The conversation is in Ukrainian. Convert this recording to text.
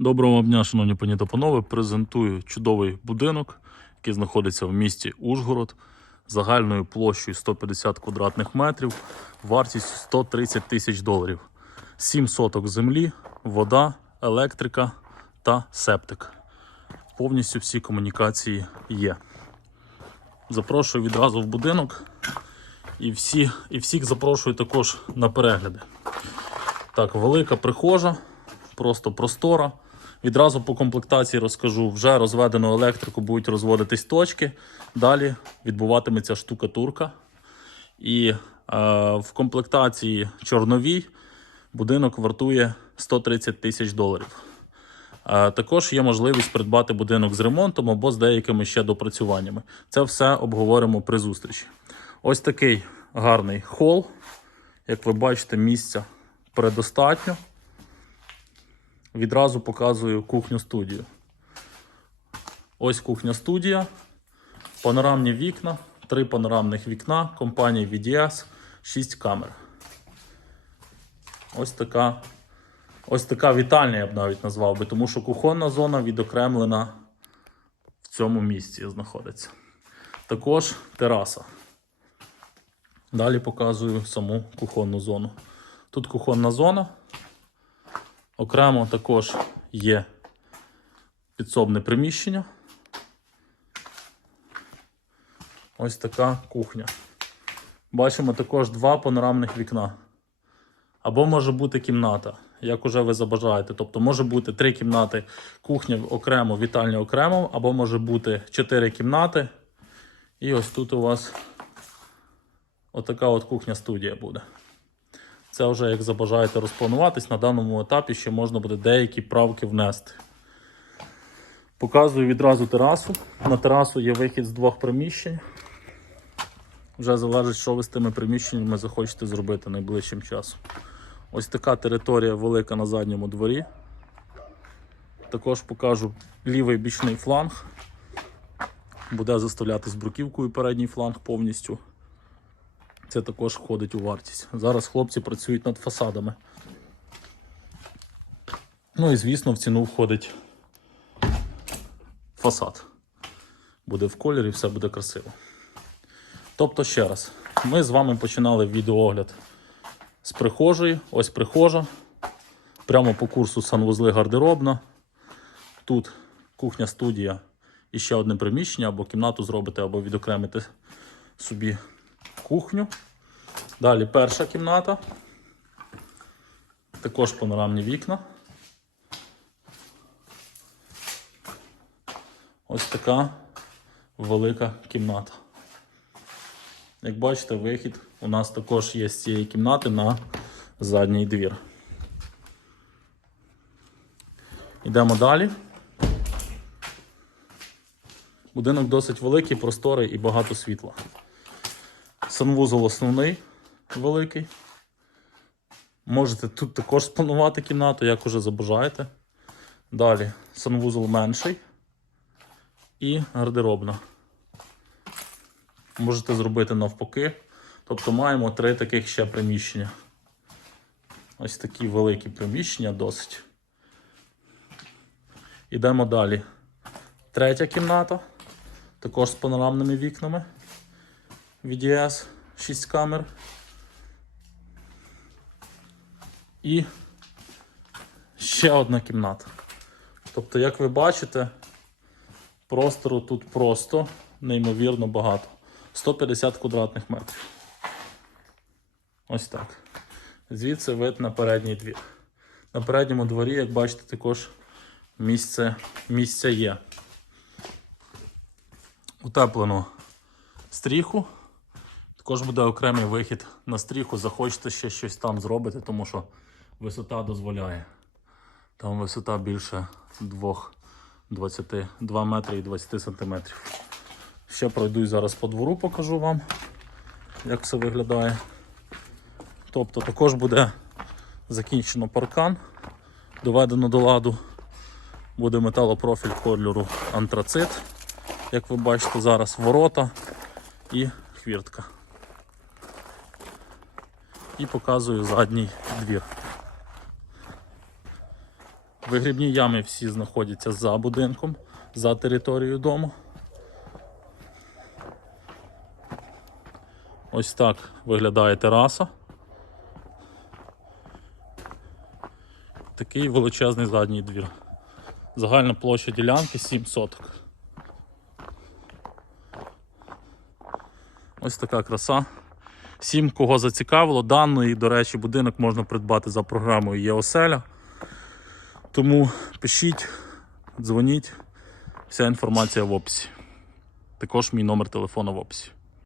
Доброго дня, шановні пані та панове. Презентую чудовий будинок, який знаходиться в місті Ужгород, загальною площею 150 квадратних метрів, вартістю 130 тисяч доларів. 7 соток землі, вода, електрика та септик. Повністю всі комунікації є. Запрошую відразу в будинок і, всі, і всіх запрошую також на перегляди. Так, велика прихожа, просто простора. Відразу по комплектації розкажу, вже розведену електрику будуть розводитись точки. Далі відбуватиметься штукатурка. І е, в комплектації чорновій будинок вартує 130 тисяч доларів. Е, також є можливість придбати будинок з ремонтом або з деякими ще допрацюваннями. Це все обговоримо при зустрічі. Ось такий гарний хол. Як ви бачите, місця предостатньо. Відразу показую кухню студію. Ось кухня студія. Панорамні вікна, три панорамних вікна, компанія VDS, 6 камер. Ось така, ось така вітальня, я б навіть назвав би, тому що кухонна зона відокремлена в цьому місці знаходиться. Також тераса. Далі показую саму кухонну зону. Тут кухонна зона. Окремо також є підсобне приміщення. Ось така кухня. Бачимо також два панорамних вікна. Або може бути кімната, як уже ви забажаєте. Тобто може бути три кімнати, кухня окремо, вітальня окремо, або може бути чотири кімнати. І ось тут у вас отака от кухня-студія буде. Це вже як забажаєте розплануватись, на даному етапі ще можна буде деякі правки внести. Показую відразу терасу. На терасу є вихід з двох приміщень. Вже залежить, що ви з тими приміщеннями захочете зробити найближчим часом. Ось така територія велика на задньому дворі. Також покажу лівий бічний фланг. Буде заставляти з бруківкою передній фланг повністю. Це також входить у вартість. Зараз хлопці працюють над фасадами. Ну і звісно, в ціну входить фасад. Буде в кольорі, все буде красиво. Тобто, ще раз, ми з вами починали відеоогляд з прихожої. Ось прихожа. Прямо по курсу санвузли гардеробна. Тут кухня, студія і ще одне приміщення, або кімнату зробите, або відокремите собі кухню. Далі перша кімната. Також панорамні вікна. Ось така велика кімната. Як бачите, вихід у нас також є з цієї кімнати на задній двір. Йдемо далі. Будинок досить великий, просторий і багато світла. Санвузол основний великий. Можете тут також спланувати кімнату, як уже забажаєте. Далі санвузол менший і гардеробна. Можете зробити навпаки. Тобто маємо три таких ще приміщення. Ось такі великі приміщення досить. Ідемо далі. Третя кімната. Також з панорамними вікнами. VDS 6 камер. І ще одна кімната. Тобто, як ви бачите, простору тут просто неймовірно багато. 150 квадратних метрів. Ось так. Звідси вид на передній двір. На передньому дворі, як бачите, також місце, місце є. Утеплено стріху. Також буде окремий вихід на стріху. Захочете ще щось там зробити, тому що висота дозволяє. Там висота більше 2, 22 метри і 20 сантиметрів. Ще пройдусь зараз по двору, покажу вам, як все виглядає. Тобто також буде закінчено паркан, доведено до ладу. Буде металопрофіль кольору антрацит. Як ви бачите, зараз ворота і хвіртка. І показую задній двір. Вигрібні ями всі знаходяться за будинком, за територією дому. Ось так виглядає тераса. Такий величезний задній двір. Загальна площа ділянки 7 соток. Ось така краса. Всім, кого зацікавило, даний, до речі, будинок можна придбати за програмою ЄОСЕЛЯ. Тому пишіть, дзвоніть, вся інформація в описі. Також мій номер телефону в описі.